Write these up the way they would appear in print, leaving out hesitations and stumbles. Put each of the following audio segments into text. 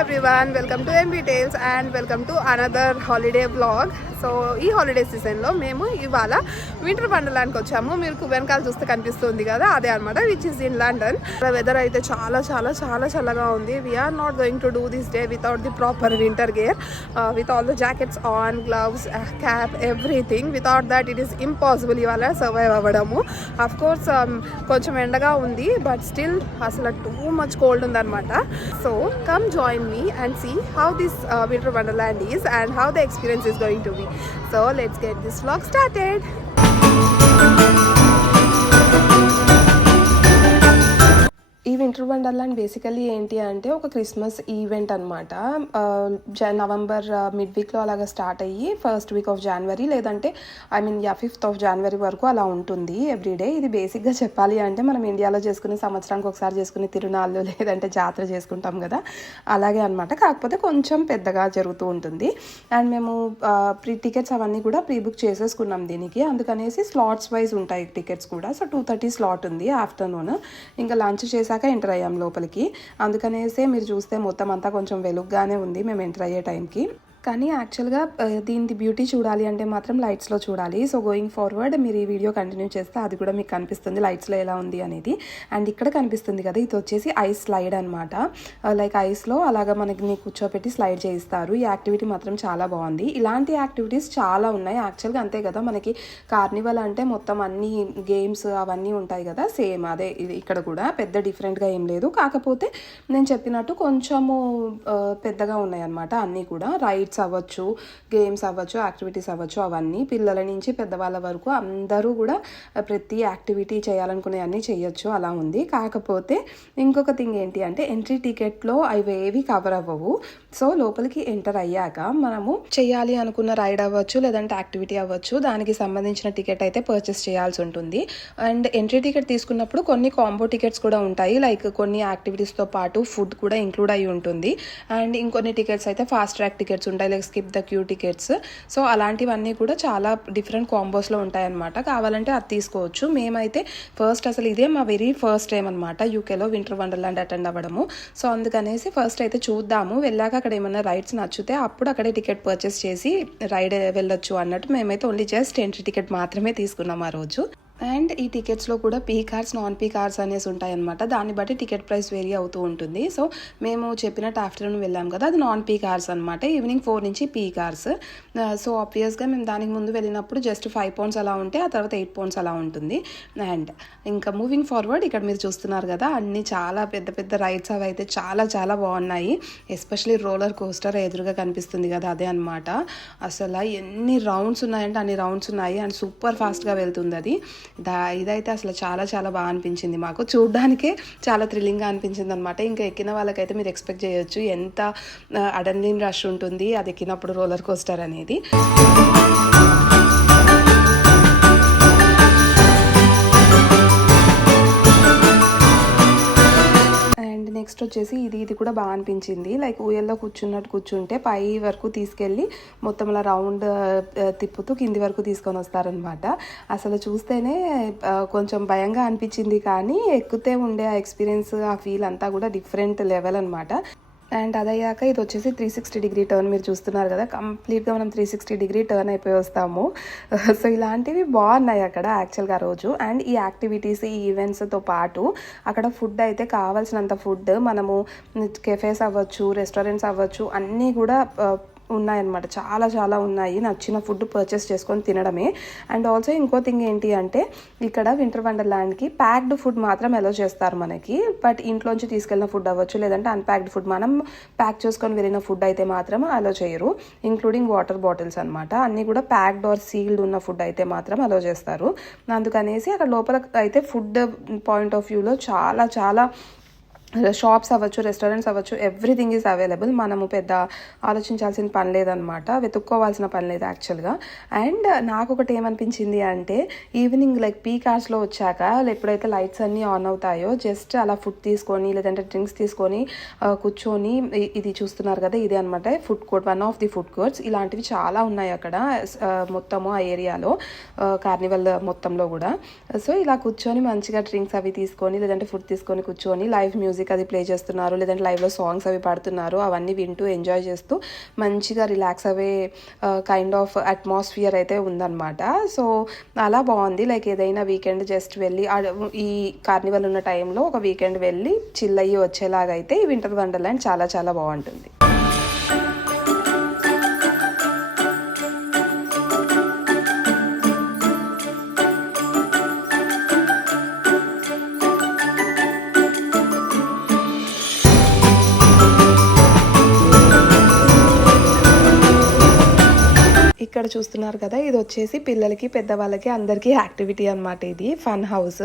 everyone, welcome to MB Tales and welcome to another holiday vlog. So ఈ holiday సీజన్లో మేము ఇవాళ winter వండర్లాండ్కి వచ్చాము. మీకు వెనకాల చూస్తే కనిపిస్తుంది కదా, అదే అనమాట, which is in London. Weather అయితే చాలా చాలా చాలా చల్లగా ఉంది. We're not going to do this day without the proper winter gear, with all the jackets on, gloves, cap, everything. Without that it is impossible ఇవాళ సర్వైవ్ అవ్వడము. Of course కొంచెం ఎండగా ఉంది, బట్ స్టిల్ అసలు టూ మచ్ కోల్డ్ ఉందన్నమాట. So come join me and see how this winter wonderland is and how the experience is going to be. So let's get this vlog started. ఈ winter wonderland basically ఏంటి అంటే ఒక Christmas event అనమాట. November mid వీక్లో అలాగా start అయ్యి first week of January, లేదంటే 5th of January వరకు అలా ఉంటుంది ఎవ్రీడే. ఇది బేసిక్గా చెప్పాలి అంటే మనం ఇండియాలో చేసుకునే సంవత్సరానికి ఒకసారి చేసుకునే తిరునాళ్ళు లేదంటే జాతర చేసుకుంటాం కదా, అలాగే అనమాట. కాకపోతే కొంచెం పెద్దగా జరుగుతూ ఉంటుంది. అండ్ మేము టికెట్స్ అవన్నీ కూడా ప్రీ బుక్ చేసేసుకున్నాం దీనికి. అందుకనేసి స్లాట్స్ వైజ్ ఉంటాయి టికెట్స్ కూడా. సో 2:30 స్లాట్ ఉంది ఆఫ్టర్నూన్. ఇంకా లంచ్ చేసాక ఎంటర్ అయ్యాం లోపలికి. అందుకనేసే మీరు చూస్తే మొత్తం అంతా కొంచెం వెలుగ్గానే ఉంది మేము ఎంటర్ అయ్యే టైంకి. కానీ యాక్చువల్గా దీని బ్యూటీ చూడాలి అంటే మాత్రం లైట్స్లో చూడాలి. సో గోయింగ్ ఫార్వర్డ్ మీరు ఈ వీడియో కంటిన్యూ చేస్తే అది కూడా మీకు కనిపిస్తుంది లైట్స్లో ఎలా ఉంది అనేది. అండ్ ఇక్కడ కనిపిస్తుంది కదా, ఇది వచ్చేసి ఐస్ స్లైడ్ అనమాట. లైక్ ఐస్లో అలాగా మనకి కూర్చోపెట్టి స్లైడ్ చేయిస్తారు. ఈ యాక్టివిటీ మాత్రం చాలా బాగుంది. ఇలాంటి యాక్టివిటీస్ చాలా ఉన్నాయి యాక్చువల్గా. అంతే కదా, మనకి కార్నివల్ అంటే మొత్తం అన్ని గేమ్స్ అవన్నీ ఉంటాయి కదా, సేమ్ అదే ఇక్కడ కూడా పెద్ద డిఫరెంట్గా ఏం లేదు. కాకపోతే నేను చెప్పినట్టు కొంచెము పెద్దగా ఉన్నాయి అనమాట అన్నీ కూడా. రైడ్స్ అవ్వచ్చు, గేమ్స్ అవ్వచ్చు, యాక్టివిటీస్ అవ్వచ్చు, అవన్నీ పిల్లల నుంచి పెద్దవాళ్ళ వరకు అందరూ కూడా ప్రతి యాక్టివిటీ చేయాలనుకునే అన్నీ చేయొచ్చు, అలా ఉంది. కాకపోతే ఇంకొక థింగ్ ఏంటి అంటే ఎంట్రీ టికెట్లో అవి ఏవి కవర్ అవ్వవు. సో లోపలికి ఎంటర్ అయ్యాక మనము చేయాలి అనుకున్న రైడ్ అవ్వచ్చు లేదంటే యాక్టివిటీ అవ్వచ్చు, దానికి సంబంధించిన టికెట్ అయితే పర్చేస్ చేయాల్సి ఉంటుంది. అండ్ ఎంట్రీ టికెట్ తీసుకున్నప్పుడు కొన్ని కాంబో టికెట్స్ కూడా ఉంటాయి. లైక్ కొన్ని యాక్టివిటీస్తో పాటు ఫుడ్ కూడా ఇంక్లూడ్ అయ్యి ఉంటుంది. అండ్ ఇంకొన్ని టికెట్స్ అయితే ఫాస్ట్ ట్రాక్ టికెట్స్ ఉంటాయి, like skip the queue tickets. So అలాంటివన్నీ కూడా చాలా డిఫరెంట్ కాంబోస్లో ఉంటాయన్నమాట. కావాలంటే అది తీసుకోవచ్చు. మేమైతే ఫస్ట్ అసలు ఇదే మా వెరీ ఫస్ట్ టైం అనమాట యూకేలో వింటర్ వండర్లాండ్ అటెండ్ అవ్వడము. సో అందుకనేసి ఫస్ట్ అయితే చూద్దాము, వెళ్ళాక అక్కడ ఏమైనా రైడ్స్ నచ్చితే అప్పుడు అక్కడే టికెట్ పర్చేస్ చేసి రైడ్ వెళ్ళొచ్చు అన్నట్టు మేమైతే ఓన్లీ జస్ట్ ఎంట్రీ టికెట్ మాత్రమే తీసుకున్నాం ఆ రోజు. అండ్ ఈ టికెట్స్లో కూడా P cars, non P cars అనేసి ఉంటాయన్నమాట. దాన్ని బట్టి టికెట్ ప్రైస్ వేరీ అవుతూ ఉంటుంది. సో మేము చెప్పినట్టు ఆఫ్టర్నూన్ వెళ్ళాం కదా, అది నాన్ పీ కార్స్ అనమాట. ఈవినింగ్ 4 నుంచి పీ కార్స్. సో ఆబ్వియస్గా మేము దానికి ముందు వెళ్ళినప్పుడు జస్ట్ 5 pounds అలా ఉంటే, ఆ తర్వాత 8 pounds అలా ఉంటుంది. అండ్ ఇంకా మూవింగ్ ఫార్వర్డ్ ఇక్కడ మీరు చూస్తున్నారు కదా, అన్నీ చాలా పెద్ద పెద్ద రైడ్స్ అవి అయితే చాలా చాలా బాగున్నాయి. ఎస్పెషలీ రోలర్ కోస్టర్ ఎదురుగా కనిపిస్తుంది కదా, అదే అనమాట. అసలు ఎన్ని రౌండ్స్ ఉన్నాయంటే అన్ని రౌండ్స్ ఉన్నాయి. అండ్ సూపర్ ఫాస్ట్గా వెళ్తుంది అది. ఇదైతే అసలు చాలా చాలా బాగా అనిపించింది మాకు. చూడ్డానికే చాలా థ్రిల్లింగ్గా అనిపించింది అనమాట. ఇంకా ఎక్కిన వాళ్ళకైతే మీరు ఎక్స్పెక్ట్ చేయొచ్చు ఎంత అడ్రినలిన్ రష్ ఉంటుంది అది ఎక్కినప్పుడు రోలర్ కోస్టర్ అనేది. నెక్స్ట్ వచ్చేసి ఇది కూడా బాగా అనిపించింది. లైక్ ఊయల్లో కూర్చుంటే పై వరకు తీసుకెళ్ళి మొత్తం అలా రౌండ్ తిప్పుతూ కింది వరకు తీసుకొని వస్తారనమాట. అసలు చూస్తేనే కొంచెం భయంగా అనిపించింది, కానీ ఎక్కితే ఉండే ఆ ఎక్స్పీరియన్స్, ఆ ఫీల్ అంతా కూడా డిఫరెంట్ లెవెల్ అనమాట. అండ్ అదయ్యాక ఇది వచ్చేసి 360-degree టర్న్. మీరు చూస్తున్నారు కదా, కంప్లీట్గా మనం 360-degree టర్న్ అయిపోయి వస్తాము. సో ఇలాంటివి బాగున్నాయి అక్కడ యాక్చువల్గా ఆ రోజు. అండ్ ఈ యాక్టివిటీస్, ఈ ఈవెంట్స్తో పాటు అక్కడ ఫుడ్ అయితే కావాల్సినంత ఫుడ్ మనము కెఫేస్ అవ్వచ్చు, రెస్టారెంట్స్ అవ్వచ్చు, అన్నీ కూడా ఉన్నాయన్నమాట. చాలా చాలా ఉన్నాయి. నచ్చిన ఫుడ్ పర్చేస్ చేసుకొని తినడమే. అండ్ ఆల్సో ఇంకో థింగ్ ఏంటి అంటే ఇక్కడ వింటర్ వండర్లాండ్కి ప్యాక్డ్ ఫుడ్ మాత్రం అలో చేస్తారు మనకి. బట్ ఇంట్లోంచి తీసుకెళ్ళిన ఫుడ్ అవ్వచ్చు లేదంటే అన్ప్యాక్డ్ ఫుడ్, మనం ప్యాక్ చేసుకొని వెళ్ళిన ఫుడ్ అయితే మాత్రం అలో చేయరు. ఇంక్లూడింగ్ వాటర్ బాటిల్స్ అనమాట. అన్నీ కూడా ప్యాక్డ్ ఆర్ సీల్డ్ ఉన్న ఫుడ్ అయితే మాత్రం అలో చేస్తారు. అందుకనేసి అక్కడ లోపల అయితే ఫుడ్ పాయింట్ ఆఫ్ వ్యూలో చాలా చాలా షాప్స్ అవ్వచ్చు, రెస్టారెంట్స్ అవ్వచ్చు, ఎవ్రీథింగ్ ఈజ్ అవైలబుల్. మనము పెద్ద ఆలోచించాల్సిన పని లేదనమాట, వెతుక్కోవాల్సిన పని లేదు యాక్చువల్గా. అండ్ నాకు ఒకటి ఏమనిపించింది అంటే ఈవినింగ్ లైక్ పీక్ అవర్స్లో వచ్చాక ఎప్పుడైతే లైట్స్ అన్నీ ఆన్ అవుతాయో జస్ట్ అలా ఫుడ్ తీసుకొని లేదంటే డ్రింక్స్ తీసుకొని కూర్చొని, ఇది చూస్తున్నారు కదా, ఇదే అనమాట food court, one of the food courts. ఇలాంటివి చాలా ఉన్నాయి అక్కడ మొత్తము ఆ ఏరియాలో, కార్నివల్ మొత్తంలో కూడా. సో ఇలా కూర్చొని మంచిగా డ్రింక్స్ అవి తీసుకొని లేదంటే ఫుడ్ తీసుకొని కూర్చొని లైవ్ మ్యూజిక్ మ్యూజిక్ అది ప్లే చేస్తున్నారు, లేదంటే లైవ్లో సాంగ్స్ అవి పాడుతున్నారు, అవన్నీ వింటూ ఎంజాయ్ చేస్తూ మంచిగా relax away kind of atmosphere అయితే ఉందన్నమాట. సో అలా బాగుంది. లైక్ ఏదైనా వీకెండ్ జస్ట్ వెళ్ళి ఈ కార్నివల్ ఉన్న టైంలో ఒక వీకెండ్ వెళ్ళి చిల్ అయ్యి వచ్చేలాగా అయితే ఈ వింటర్ వండర్లాండ్ చాలా చాలా బాగుంటుంది. ఇక్కడ చూస్తున్నారు కదా, ఇది వచ్చేసి పిల్లలకి పెద్దవాళ్ళకి అందరికీ యాక్టివిటీ అనమాట. ఇది ఫన్ హౌస్.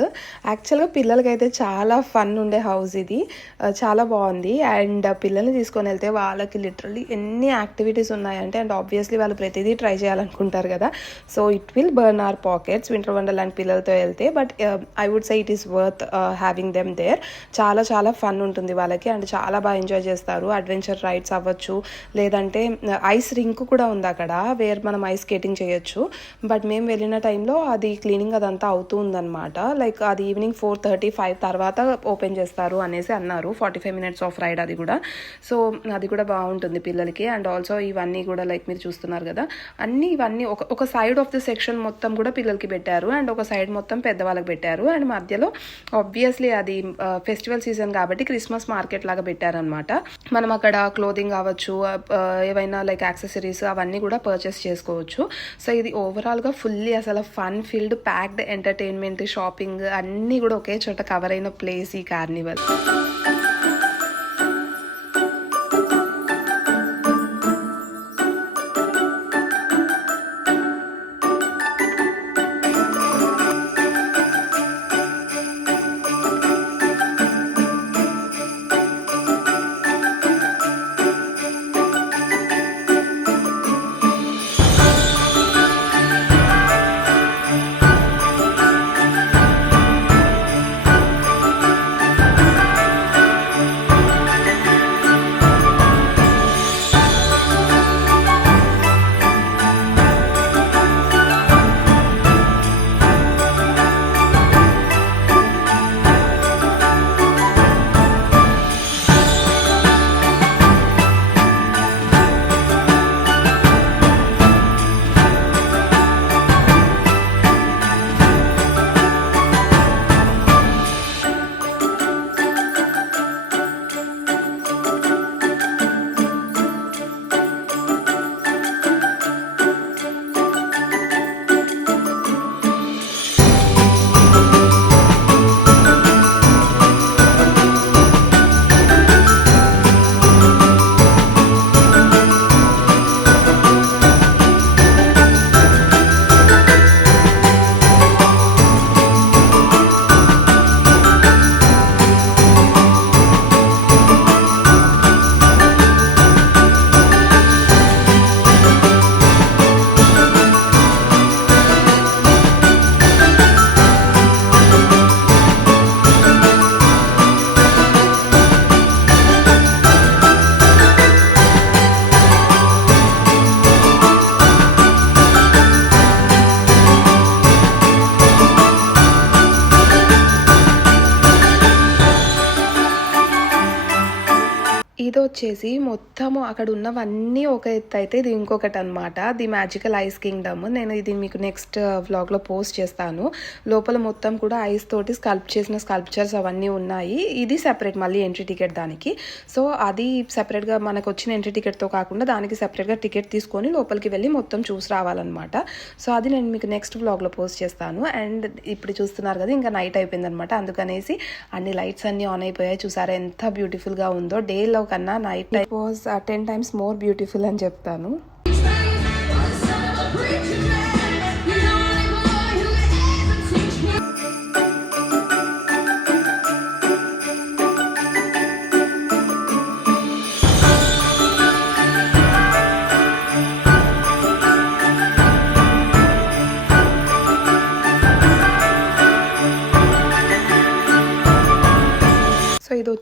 యాక్చువల్గా పిల్లలకి అయితే చాలా ఫన్ ఉండే హౌస్ ఇది. చాలా బాగుంది. అండ్ పిల్లల్ని తీసుకొని వెళ్తే వాళ్ళకి లిటరల్లీ ఎన్ని యాక్టివిటీస్ ఉన్నాయంటే, అండ్ ఆబ్వియస్లీ వాళ్ళు ప్రతిదీ ట్రై చేయాలనుకుంటారు కదా. So it will burn our pockets winter wonderland పిల్లలతో వెళ్తే. But I would say it is worth having them there. చాలా చాలా ఫన్ ఉంటుంది వాళ్ళకి అండ్ చాలా బాగా ఎంజాయ్ చేస్తారు. అడ్వెంచర్ రైడ్స్ అవ్వచ్చు, లేదంటే ఐస్ రింక్ కూడా ఉంది అక్కడ, వేర్ మనం ఐస్ స్కేటింగ్ చేయొచ్చు. బట్ మేము వెళ్ళిన టైంలో అది క్లీనింగ్ అదంతా అవుతూ ఉందన్నమాట. లైక్ అది ఈవినింగ్ 4:35 తర్వాత ఓపెన్ చేస్తారు అనేసి అన్నారు. 45 minutes ఆఫ్ రైడ్ అది కూడా. సో అది కూడా బాగుంటుంది పిల్లలకి. అండ్ ఆల్సో ఇవన్నీ కూడా లైక్ మీరు చూస్తున్నారు కదా, ఇవన్నీ ఒక సైడ్ ఆఫ్ ది సెక్షన్ మొత్తం కూడా పిల్లలకి పెట్టారు అండ్ ఒక సైడ్ మొత్తం పెద్దవాళ్ళకి పెట్టారు. అండ్ మధ్యలో ఆబ్వియస్లీ అది ఫెస్టివల్ సీజన్ కాబట్టి క్రిస్మస్ మార్కెట్ లాగా పెట్టారనమాట. మనం అక్కడ క్లోదింగ్ కావచ్చు, ఏవైనా లైక్ యాక్సెసరీస్ అవన్నీ కూడా పర్చేస్ చేసుకోవచ్చు. సో ఇది ఓవరాల్గా ఫుల్లీ అసలు fun field packed entertainment shopping అన్నీ కూడా ఒకే చోట కవర్ అయిన ప్లేస్ ఈ కార్నివల్. ఇది వచ్చేసి మొత్తము అక్కడ ఉన్నవన్నీ ఒక ఎత్తు అయితే ఇది ఇంకొకటి అనమాట. The magical ice Kingdom. నేను ఇది మీకు నెక్స్ట్ వ్లాగ్లో పోస్ట్ చేస్తాను. లోపల మొత్తం కూడా ఐస్ తోటి స్కల్ప్ చేసిన స్కల్ప్చర్స్ అవన్నీ ఉన్నాయి. ఇది సెపరేట్ మళ్ళీ ఎంట్రీ టికెట్ దానికి. సో అది సెపరేట్గా మనకు వచ్చిన ఎంట్రీ టికెట్తో కాకుండా దానికి సెపరేట్గా టికెట్ తీసుకొని లోపలికి వెళ్ళి మొత్తం చూసి రావాలన్నమాట. సో అది నేను మీకు నెక్స్ట్ వ్లాగ్లో పోస్ట్ చేస్తాను. అండ్ ఇప్పుడు చూస్తున్నారు కదా, ఇంకా నైట్ అయిపోయింది అనమాట. అందుకనేసి అన్ని లైట్స్ అన్నీ ఆన్ అయిపోయాయి. చూసారా ఎంత బ్యూటిఫుల్గా ఉందో. డేలో కన్నా night time was 10 times more beautiful అని చెప్తాను.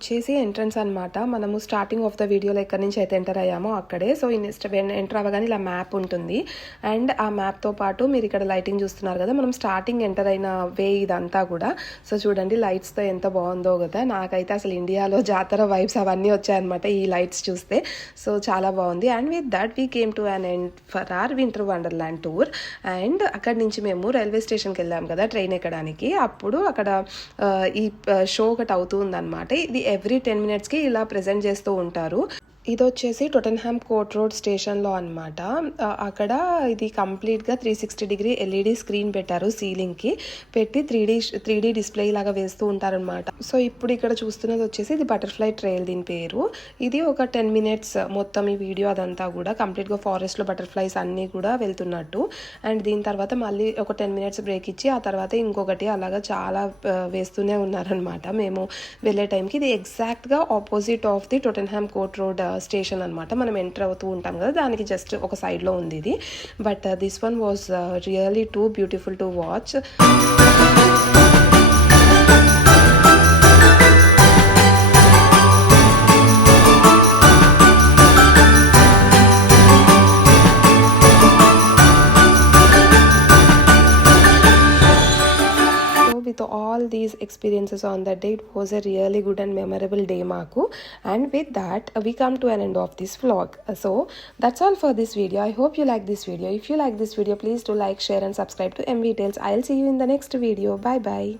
వచ్చేసి ఎంట్రన్స్ అనమాట. మనము స్టార్టింగ్ ఆఫ్ ద వీడియోలో ఎక్కడి నుంచి అయితే ఎంటర్ అయ్యామో అక్కడే. సో ఎంటర్ అవ్వగానే ఇలా మ్యాప్ ఉంటుంది. అండ్ ఆ మ్యాప్తో పాటు మీరు ఇక్కడ లైటింగ్ చూస్తున్నారు కదా, మనం స్టార్టింగ్ ఎంటర్ అయిన వే ఇదంతా కూడా. సో చూడండి లైట్స్తో ఎంత బాగుందో కదా. నాకైతే అసలు ఇండియాలో జాతర వైబ్స్ అవన్నీ వచ్చాయన్నమాట ఈ లైట్స్ చూస్తే. సో చాలా బాగుంది. And with that we came to an end for are winter wonderland tour. And అక్కడి నుంచి మేము రైల్వే స్టేషన్కి వెళ్ళాం కదా ట్రైన్ ఎక్కడానికి. అప్పుడు అక్కడ ఈ షో ఒకటి అవుతూ ఉందన్నమాట. ఇది ఎవ్రీ 10 minutesకి ఇలా ప్రెజెంట్ చేస్తూ ఉంటారు. ఇది వచ్చేసి టొటెన్హామ్ కోర్ట్ రోడ్ స్టేషన్లో అనమాట. అక్కడ ఇది కంప్లీట్గా 360 LED స్క్రీన్ పెట్టారు సీలింగ్కి పెట్టి 3D డిస్ప్లే లాగా వేస్తూ ఉంటారనమాట. సో ఇప్పుడు ఇక్కడ చూస్తున్నది వచ్చేసి ఇది బటర్ఫ్లై ట్రైల్ దీని పేరు. ఇది ఒక 10 minutes మొత్తం ఈ వీడియో అదంతా కూడా కంప్లీట్గా ఫారెస్ట్లో బటర్ఫ్లైస్ అన్నీ కూడా వెళ్తున్నట్టు. అండ్ దీని తర్వాత మళ్ళీ ఒక 10 minutes బ్రేక్ ఇచ్చి ఆ తర్వాత ఇంకొకటి అలాగా చాలా వేస్తూనే ఉన్నారనమాట. మేము వెళ్ళే టైంకి ఇది ఎగ్జాక్ట్గా opposite of the Tottenham Court Road station అనమాట. మనం ఎంటర్ అవుతూ ఉంటాం కదా, దానికి జస్ట్ ఒక సైడ్లో ఉంది ఇది. But this one was really two beautiful to watch. With all these experiences on that day, it was a really good and memorable day maku. And with that we come to an end of this vlog. So that's all for this video. I hope you like this video. If you like this video, please do like, share and subscribe to MV Tales. I'll see you in the next video. Bye bye.